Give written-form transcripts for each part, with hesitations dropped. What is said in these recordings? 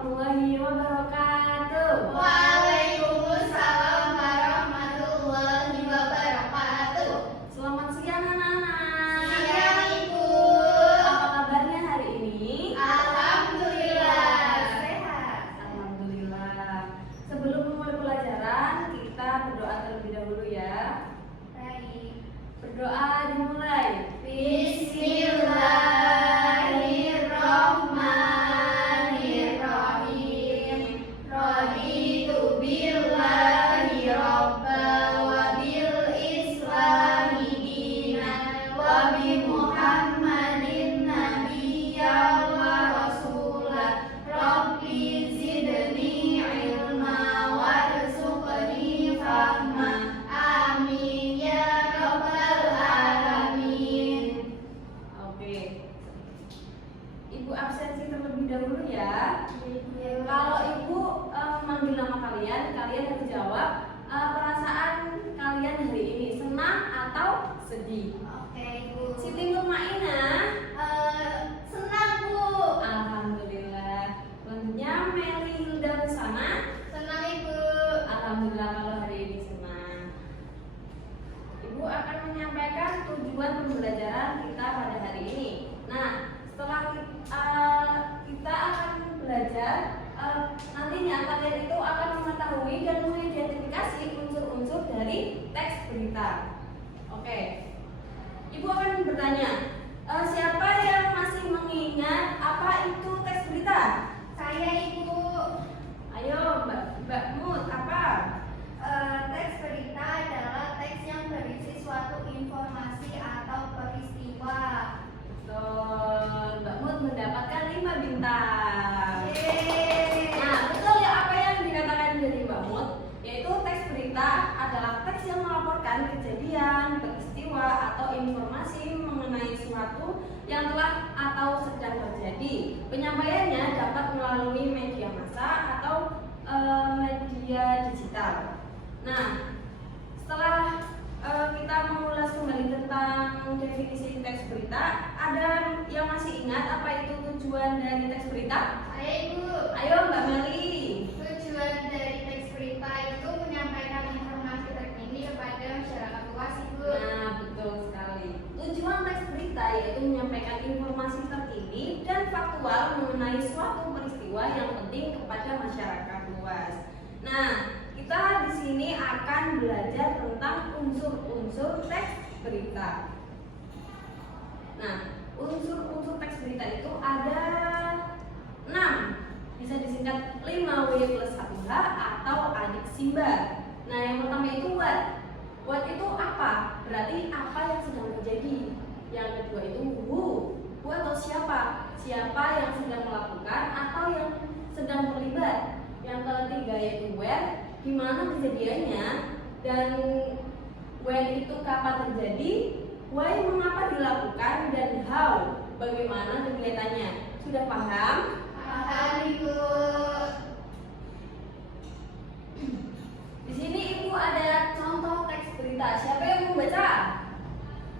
warahmatullahi wabarakatuh. Waalaikumsalam warahmatullahi wabarakatuh. Selamat siang anak-anak. Siang Ibu. Apa kabarnya hari ini? Alhamdulillah sehat. Alhamdulillah. Sebelum memulai pelajaran, kita berdoa terlebih dahulu ya. Baik. Berdoa dimulai. Bismillahirrahmanirrahim. Raditu billahi robba wa bil islami dinan wa bi Muhammadin nabiyya wa rasulah. Rabbi zidni ilma warzuqni fahma. Amin ya rabbal alamin. Oke. Ibu absensi terlebih dahulu ya. Kalau ibu manggil nama kalian, kalian harus jawab perasaan kalian hari ini, senang atau sedih. Oke, Ibu. Siti Nurmainah. Senang, Bu. Alhamdulillah. Selanjutnya Meli Hilda Rusana. Senang, Ibu. Alhamdulillah kalau hari ini senang. Ibu akan menyampaikan tujuan pembelajaran kita pada hari ini. Nah, setelah kita akan belajar, nantinya kalian itu akan mengetahui dan mengidentifikasi unsur-unsur dari teks berita. Oke. Ibu akan bertanya, siapa yang masih mengingat apa itu teks berita? Saya, Ibu. Ayo, Mbak Mut, apa? Teks berita adalah teks yang berisi suatu informasi atau peristiwa. Betul, Mbak Mut mendapatkan 5 bintang. Yeay. Nah, betul ya apa yang dikatakan dari Mbak Mut, yaitu teks berita adalah teks yang melaporkan kejadian, peristiwa, atau informasi mengenai suatu yang telah atau sedang terjadi. Penyampaiannya dapat melalui media massa atau media digital. Nah, setelah kita mengulas kembali tentang definisi teks berita, ada yang masih ingat apa itu tujuan dari teks berita? Saya, Ibu. Ayo Mbak Meli. Tujuan dari teks berita itu menyampaikan informasi terkini kepada masyarakat luas, Ibu. Nah, betul sekali. Tujuan teks berita yaitu menyampaikan informasi terkini dan faktual mengenai suatu peristiwa yang penting kepada masyarakat luas. Nah, kita di sini akan belajar tentang unsur-unsur teks berita. Nah, unsur-unsur teks berita itu ada 6. Bisa disingkat 5W+1H atau adik Simba. Nah, yang pertama itu what. What itu apa? Berarti apa yang sedang terjadi. Yang kedua itu who. Who atau siapa? Siapa yang sedang melakukan atau yang sedang terlibat. Yang ketiga yaitu where, di mana kejadiannya, dan when itu kapan terjadi, why mengapa dilakukan, dan how bagaimana kegiatannya. Sudah paham? Paham, Ibu. Di sini Ibu ada contoh teks berita. Siapa yang mau baca?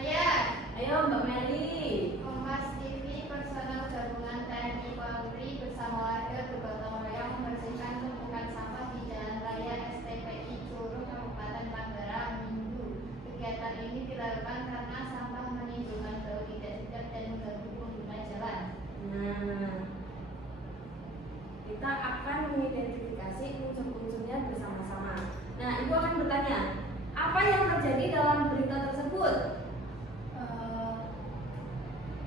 Ayah. Ayo Mbak Meli. Kompas TV personel gabungan TNI Polri bersama warga bergotong royong membersihkan tumpukan sampah di Jalan Raya STPI Curug Kabupaten Tangerang Minggu. Kegiatan ini dilakukan karena sampah menimbulkan bau tidak sedap dan mengganggu pengguna jalan. Nah, kita akan mengidentifikasi unsur-unsurnya bersama-sama. Nah, Ibu akan bertanya, apa yang terjadi dalam berita tersebut?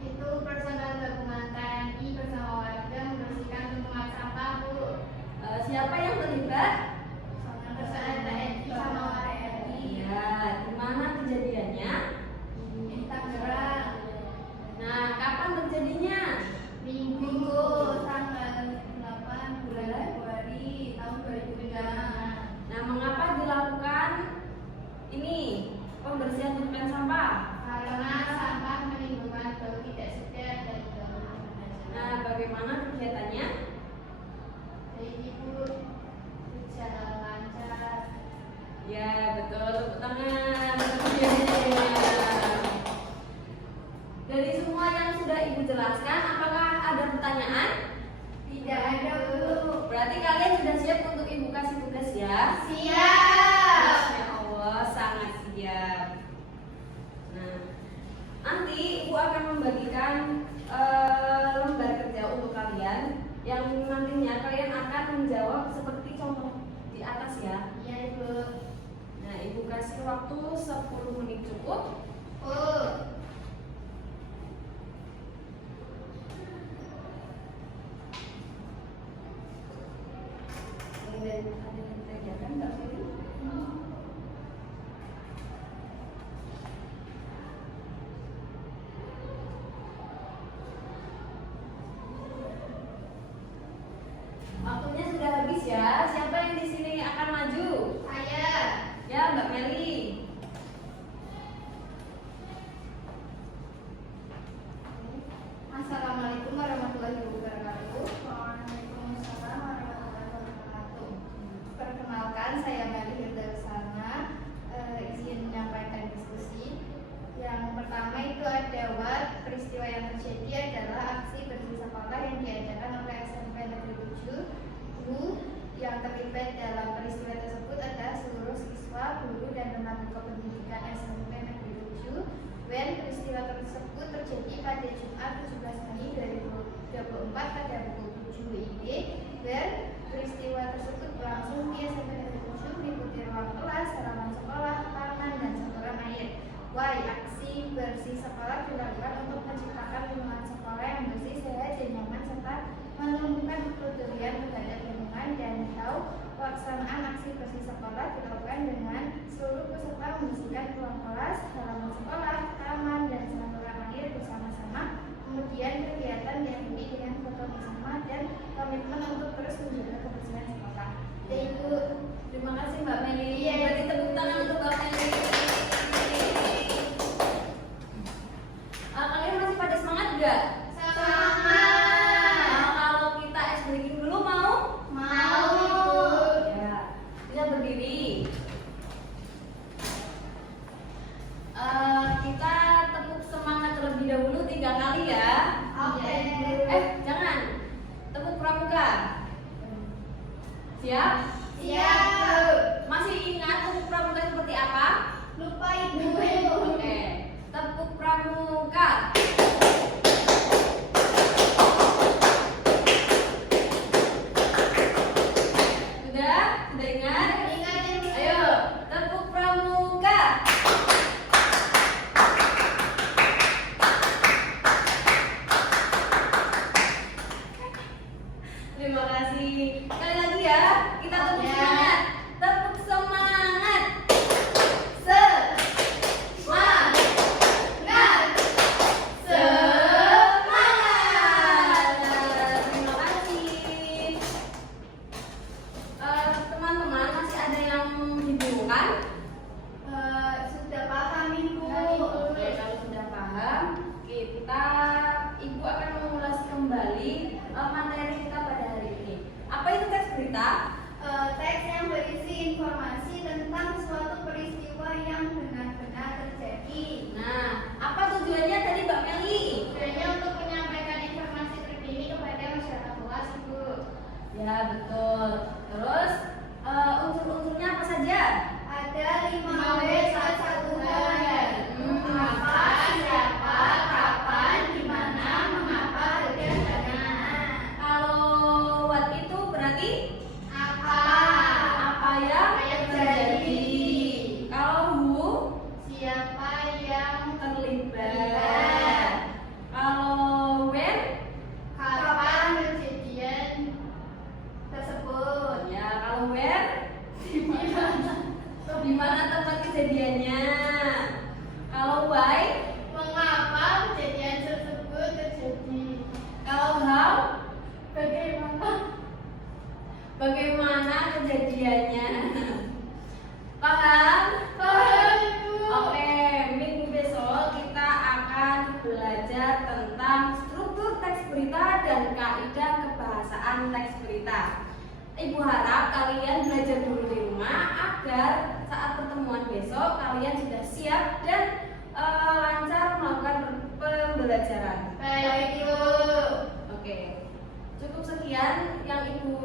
Itu personel gabungan TNI bersama warga membersihkan tumpukan sampah, Bu. Siapa yang terlibat? Personel TNI sama WNI. Ya, di mana kejadiannya? Di Tangerang. Nah, kapan terjadinya? Minggu tanggal 8 bulan Februari tahun 2003. Nah, mengapa dilakukan ini pembersihan tumpukan sampah? Karena sampah menimbulkan bau tidak sedap dan mengganggu pengguna jalan. Nah, bagaimana kegiatannya? Jadi Ibu berjalan lancar. Ya, betul. Tepuk tangan. Dari semua yang sudah Ibu jelaskan, apakah ada pertanyaan? Tidak ada, Bu. Berarti kalian sudah siap untuk Ibu kasih tugas ya? Siap. Masya Allah, sangat siap. Nah, nanti Ibu akan membagikan lembar kerja untuk kalian yang nantinya kalian akan menjawab seperti contoh di atas ya. Iya, Ibu. Nah, Ibu kasih waktu 10 menit cukup. Dan ada yang ditanyakan Mbak Feli? Waktunya sudah habis ya. Siapa yang di sini akan maju? Saya. Ya, Mbak Meli. Assalamualaikum warahmatullahi wabarakatuh. Waalaikumsalam warahmatullahi wabarakatuh. Perkenalkan, saya Meli Hirdalsana. Izin menyampaikan diskusi. Yang pertama itu adalah peristiwa yang terjadi adalah aksi bersih sekolah yang diadakan oleh SMP Negeri 7. Yang terlibat dalam peristiwa tersebut adalah seluruh siswa, guru, dan tenaga kependidikan SMP Negeri 7. Peristiwa tersebut terjadi pada Jumat 17 Mei 2024 pada pukul 7 WIB. Peristiwa tersebut berlangsung di SMP Negeri 7 meliputi ruang kelas, halaman sekolah, taman, dan saluran air. Aksi bersih sekolah dilakukan untuk menciptakan lingkungan sekolah yang bersih, sehat, dan nyaman serta menumbuhkan kepedulian terhadap lingkungan. Dan pelaksanaan aksi bersih sekolah dilakukan dengan seluruh peserta membersihkan ruang kelas, halaman sekolah, taman, dan saluran air bersama-sama. Kemudian kegiatan diakhiri dengan foto bersama dan komitmen untuk terus menjaga kebersihan sekolah. Ya, Ibu. Terima kasih Mbak Meli. Iya. Beri tepuk tangan untuk Mbak Meli. Kalian masih pada semangat nggak? Semangat. Kalau kita ice breaking dulu mau? Mau. Ya, bisa berdiri. Kita tepuk semangat terlebih dahulu 3 kali ya. Oke. Jangan. Tepuk pramuka. Siap? Siap. Masih ingat tepuk pramuka seperti apa? Lupa, Ibu. Oke. Tepuk pramuka. Sudah? Sudah ingat? Ingat, Ibu. Ayo, tepuk pramuka. Terima kasih. Sekali lagi ya, kita tepuk Ya. semangat. Tepuk semangat. Semangat. Terima kasih. Teman-teman, masih ada yang dibingungkan? Sudah paham, Ibu. Oke, kalau sudah paham, Ibu akan mengulas kembali materi kita pada hari ini. Apa itu teks berita? Teks yang berisi informasi tentang suatu peristiwa yang benar-benar terjadi. Nah, apa tujuannya tadi Mbak Meli? Tujuannya untuk menyampaikan informasi terkini kepada masyarakat luas, Ibu. Ya, betul. Terus unsur-unsurnya apa saja? Ada 5W salah satunya. Apa, siapa, kapan, di mana, mengapa, dan bagaimana. Kalau what itu berarti Apa? apa yang Yang terjadi. Kalau who Siapa yang terlibat. Kalau when kapan kejadian tersebut? ya, kalau where di mana tempat kejadiannya. Kalau why, Mengapa kejadian tersebut terjadi? kalau how, Bagaimana kejadiannya. Paham? Paham, Ibu. Oke, minggu besok kita akan belajar tentang struktur teks berita dan kaidah kebahasaan teks berita. Ibu harap kalian belajar dulu di rumah agar saat pertemuan besok kalian sudah siap dan lancar melakukan pembelajaran. Baik, Ibu. Oke, cukup sekian. kemudian yang Ibu